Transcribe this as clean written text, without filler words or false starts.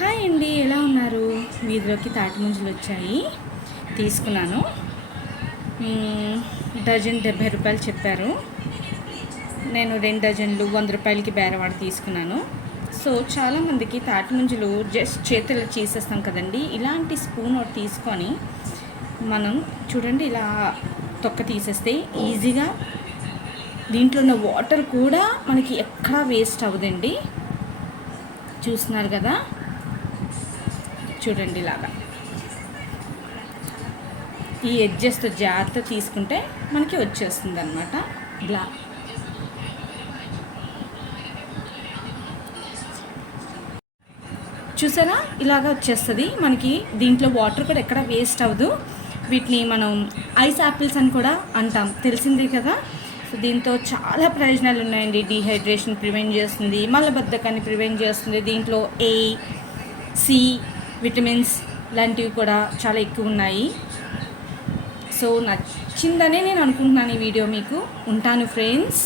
Hi అండి, ఎలా ఉన్నారు? వీధిలోకి తాటి ముంజలు వచ్చాయి, తీసుకున్నాను. డజన్ 70 రూపాయలు చెప్పారు. నేను 2 డజన్లు 100 రూపాయలకి బేరవాడ తీసుకున్నాను. సో చాలామందికి తాటి ముంజలు జస్ట్ చేతులు చేసేస్తాం కదండి. ఇలాంటి స్పూన్ ఒకటి తీసుకొని మనం చూడండి, ఇలా తొక్క తీసేస్తే ఈజీగా దీంట్లో ఉన్న వాటర్ కూడా మనకి ఎక్కడా వేస్ట్ అవ్వదండి. చూస్తున్నారు కదా, చూడండి ఇలాగా ఈ ఎడ్జెస్తో జాగ్రత్త తీసుకుంటే మనకి వచ్చేస్తుంది అనమాట. ఇలా చూసారా, ఇలాగా వచ్చేస్తుంది మనకి. దీంట్లో వాటర్ కూడా ఎక్కడ వేస్ట్ అవ్వదు. వీటిని మనం ఐస్ యాపిల్స్ అని కూడా అంటాం, తెలిసింది కదా. సో దీంతో చాలా ప్రయోజనాలు ఉన్నాయండి. డీహైడ్రేషన్ ప్రివెంట్ చేస్తుంది, మలబద్ధకాన్ని ప్రివెంట్ చేస్తుంది. దీంట్లో ఏ, సి విటమిన్స్ లాంటివి కూడా చాలా ఎక్కువ ఉన్నాయి. సో నచ్చిందనే నేను అనుకుంటున్నాను ఈ వీడియో మీకు. ఉంటాను ఫ్రెండ్స్.